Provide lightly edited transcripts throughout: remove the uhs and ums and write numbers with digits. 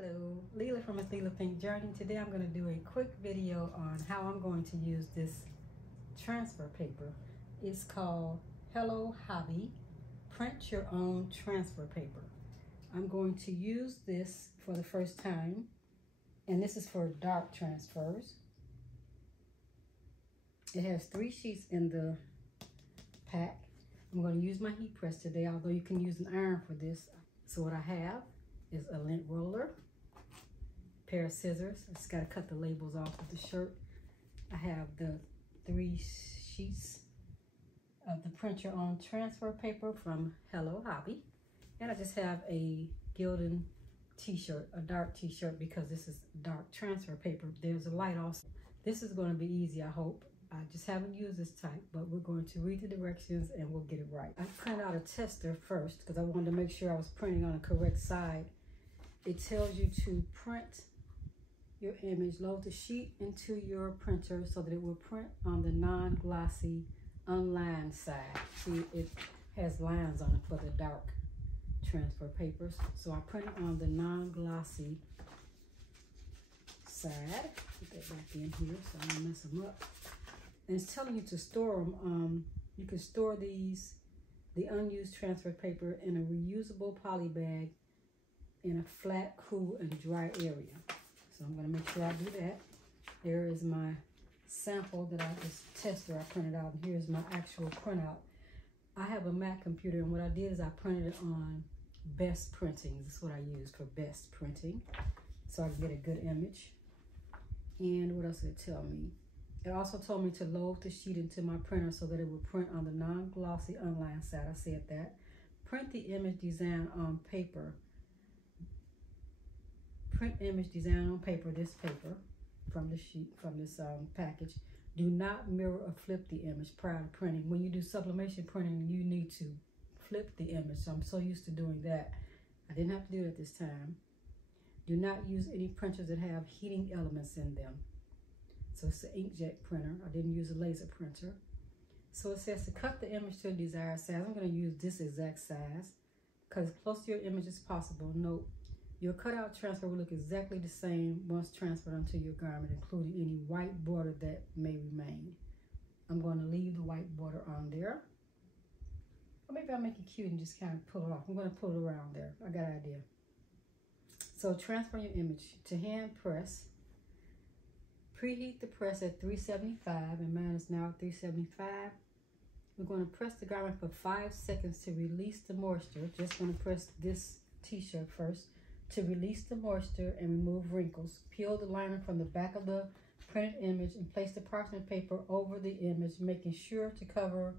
Hello, Leela from Miss Leela Pink Journey. Today I'm going to do a quick video on how I'm going to use this transfer paper. It's called Hello Hobby Print Your Own Transfer Paper. I'm going to use this for the first time, and this is for dark transfers. It has 3 sheets in the pack. I'm going to use my heat press today, although you can use an iron for this. So what I have is a lint roller, pair of scissors. I just got to cut the labels off of the shirt. I have the 3 sheets of the Print Your Own Transfer Paper from Hello Hobby. And I just have a Gildan t-shirt, a dark t-shirt, because this is dark transfer paper. There's a light also. This is going to be easy, I hope. I just haven't used this type, but we're going to read the directions and we'll get it right. I print out a tester first because I wanted to make sure I was printing on the correct side. It tells you to print your image, load the sheet into your printer so that it will print on the non-glossy, unlined side. See, it has lines on it for the dark transfer papers. So I print it on the non-glossy side. Put that back in here so I don't mess them up. And it's telling you to store them. You can store the unused transfer paper in a reusable poly bag in a flat, cool, and dry area. So I'm going to make sure I do that. There is my sample that this tester I printed out, and here's my actual printout. I have a Mac computer, and what I did is I printed it on best printing. This is what I use for best printing, so I can get a good image. And what else did it tell me? It also told me to load the sheet into my printer so that it would print on the non-glossy unlined side. I said that. Print the image design on paper. Print image design on paper, this paper, from the sheet, from this package. Do not mirror or flip the image prior to printing. When you do sublimation printing, you need to flip the image. So I'm so used to doing that. I didn't have to do it this time. Do not use any printers that have heating elements in them. So it's an inkjet printer. I didn't use a laser printer. So it says to cut the image to a desired size. I'm going to use this exact size because as close to your image as possible. Note, your cutout transfer will look exactly the same once transferred onto your garment, including any white border that may remain. I'm going to leave the white border on there. Or maybe I'll make it cute and just kind of pull it off. I'm going to pull it around there. I got an idea. So transfer your image to hand press. Preheat the press at 375, and mine is now 375. We're going to press the garment for 5 seconds to release the moisture. Just going to press this t-shirt first to release the moisture and remove wrinkles. Peel the liner from the back of the printed image and place the parchment paper over the image, making sure to cover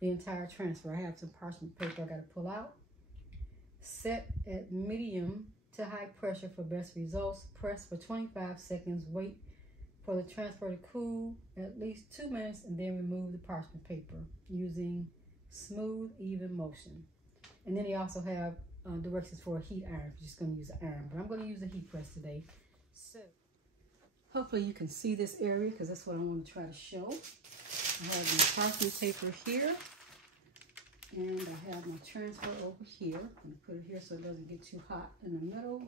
the entire transfer. I have some parchment paper I got to pull out. Set at medium to high pressure for best results. Press for 25 seconds. Wait for the transfer to cool at least 2 minutes, and then remove the parchment paper using smooth, even motion. And then they also have directions for a heat iron. If you're just going to use an iron, but I'm going to use a heat press today. So hopefully you can see this area because that's what I want to try to show. I have my parchment paper here, and I have my transfer over here. I'm going to put it here so it doesn't get too hot in the middle.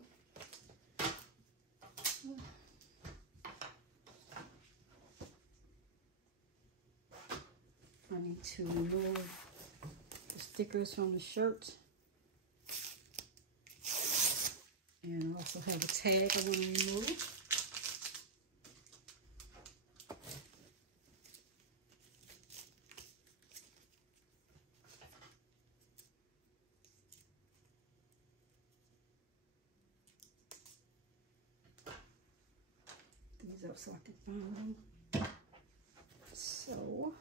I need to remove the stickers from the shirt. And I also have a tag I want to remove. These up so I can find them. So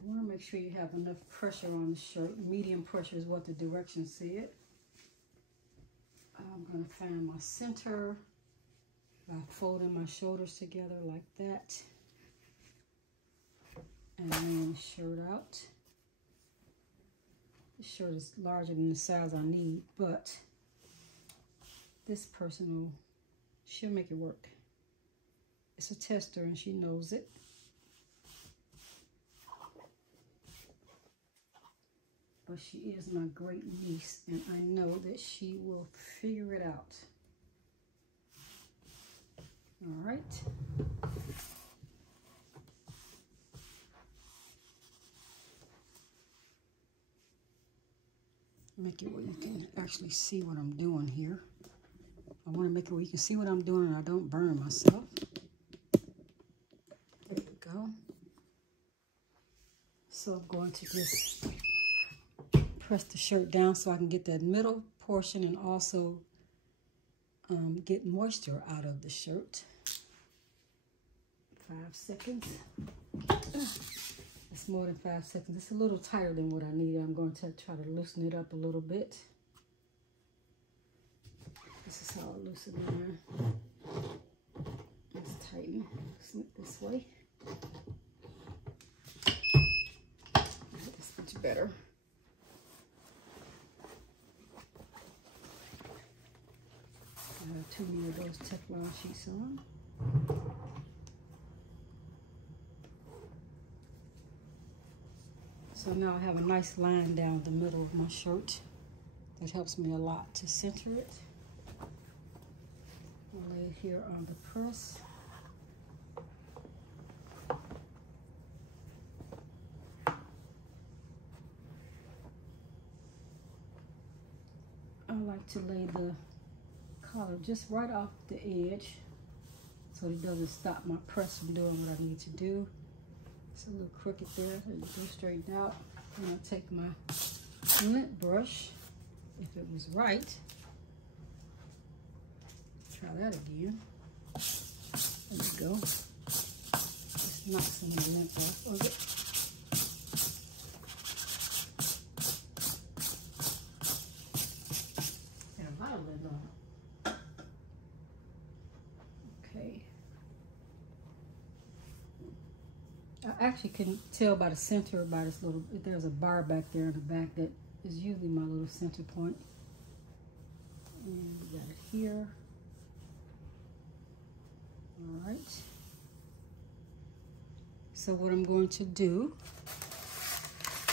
you want to make sure you have enough pressure on the shirt. Medium pressure is what the directions said. I'm going to find my center by folding my shoulders together like that. And laying the shirt out. The shirt is larger than the size I need, but this person she'll make it work. It's a tester and she knows it. but she is my great niece, and I know that she will figure it out. All right. Make it where you can actually see what I'm doing here. I want to make it where you can see what I'm doing and I don't burn myself. There we go. So I'm going to just press the shirt down so I can get that middle portion and also get moisture out of the shirt. 5 seconds. It's more than 5 seconds. It's a little tighter than what I need. I'm going to try to loosen it up a little bit. This is how I loosen it. Let's tighten. Snip this way. That's much better. I have 2 more of those Teflon sheets on. So now I have a nice line down the middle of my shirt. That helps me a lot to center it. I'll lay it here on the press. I like to lay the collar just right off the edge so it doesn't stop my press from doing what I need to do. It's a little crooked there, so you go straighten out. I'm gonna take my lint brush, if it was right. Try that again. There we go. Just knock some of the lint off of it. And a lot of lint on it. Okay. I actually can tell by the center, by this little, there's a bar back there in the back that is usually my little center point. And we got it here. All right. So what I'm going to do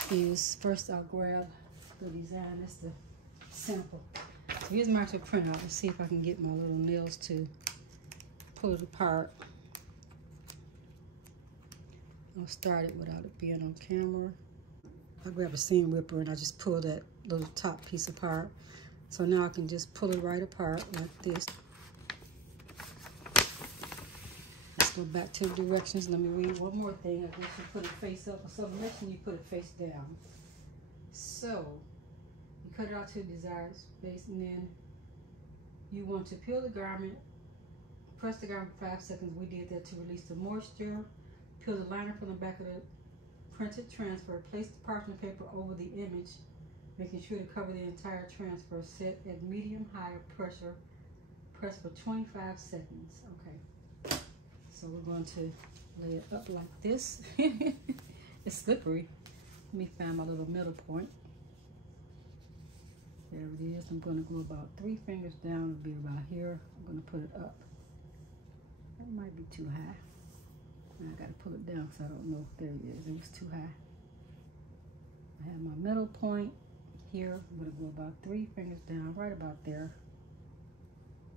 is first I'll grab the design. That's the sample. So here's my actual printout. Let's see if I can get my little nails to pull it apart. I'll start it without it being on camera. I grab a seam ripper and I just pull that little top piece apart. So now I can just pull it right apart like this. Let's go back to the directions. Let me read one more thing. I guess you put it face up, or sublimation you put it face down. So you cut it out to the desired space, and then you want to peel the garment, press the garment for 5 seconds. We did that to release the moisture. Peel the liner from the back of the printed transfer. Place the parchment paper over the image, making sure to cover the entire transfer. Set at medium-high pressure. Press for 25 seconds. Okay. So we're going to lay it up like this. It's slippery. Let me find my little middle point. There it is. I'm going to go about 3 fingers down. It'll be about here. I'm going to put it up. That might be too high. Now I got to pull it down because I don't know. There it is. It was too high. I have my middle point here. I'm going to go about 3 fingers down, right about there.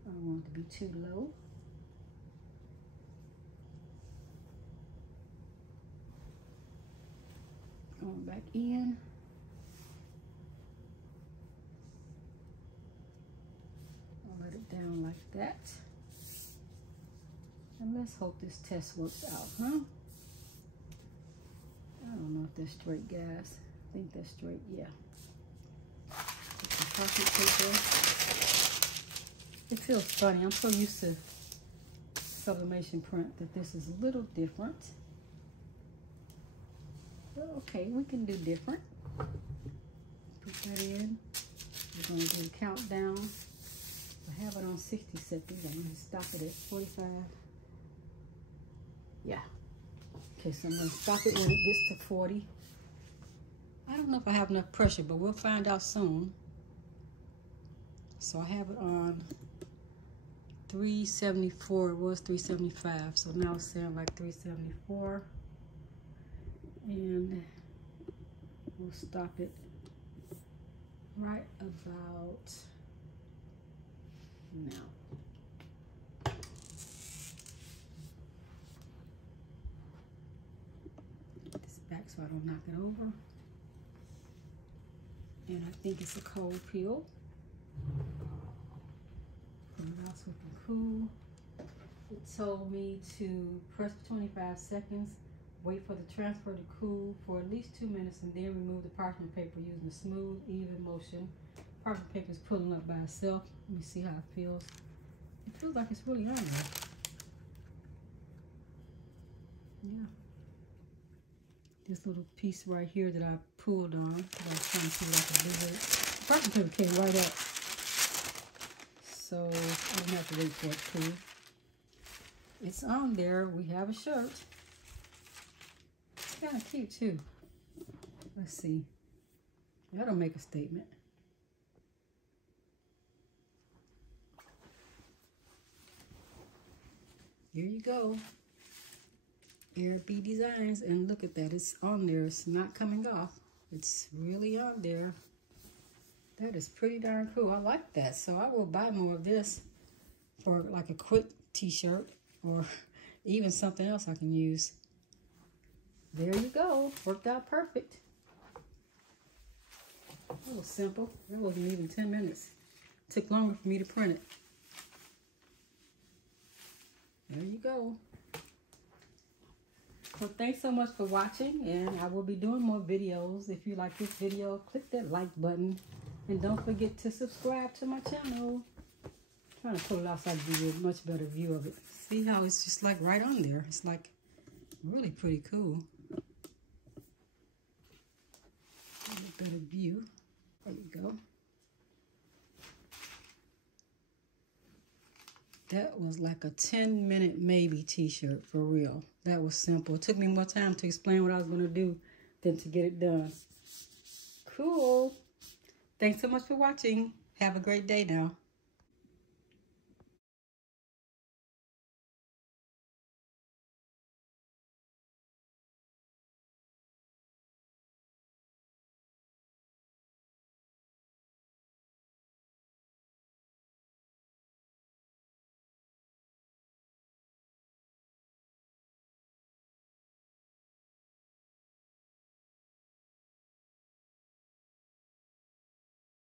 I don't want it to be too low. Going back in. I'll let it down like that. And let's hope this test works out, huh? I don't know if that's straight, guys. I think that's straight, yeah. Get some parchment paper. It feels funny. I'm so used to sublimation print that this is a little different. But okay, we can do different. Put that in. We're going to do the countdown. I have it on 60 seconds. I'm going to stop it at 45. Yeah. Okay, so I'm going to stop it when it gets to 40. I don't know if I have enough pressure, but we'll find out soon. So I have it on 374. It was 375. So now it's saying like 374. And we'll stop it right about now. Get this back so I don't knock it over. And I think it's a cold peel. Put it out so it can cool. It told me to press for 25 seconds, wait for the transfer to cool for at least 2 minutes, and then remove the parchment paper using a smooth, even motion. Parchment paper is pulling up by itself. Let me see how it feels. It feels like it's really on there. Yeah. This little piece right here that I pulled on, I was trying to see what I could do with it. The parchment paper came right up, so I don't have to wait for it to cool. It's on there. We have a shirt. It's kind of cute too. Let's see. That'll make a statement. Here you go. Airbnb Designs, and look at that. It's on there. It's not coming off. It's really on there. That is pretty darn cool. I like that. So I will buy more of this for like a quick t-shirt or even something else I can use. There you go. Worked out perfect. That was simple. That wasn't even 10 minutes. It took longer for me to print it. There you go. Well, thanks so much for watching, and I will be doing more videos. If you like this video, click that like button, and don't forget to subscribe to my channel. I'm trying to pull it out so I can give you a much better view of it. See how it's just like right on there. It's like really pretty cool. A better view. There you go. That was like a 10-minute maybe t-shirt, for real. That was simple. It took me more time to explain what I was going to do than to get it done. Cool. Thanks so much for watching. Have a great day now.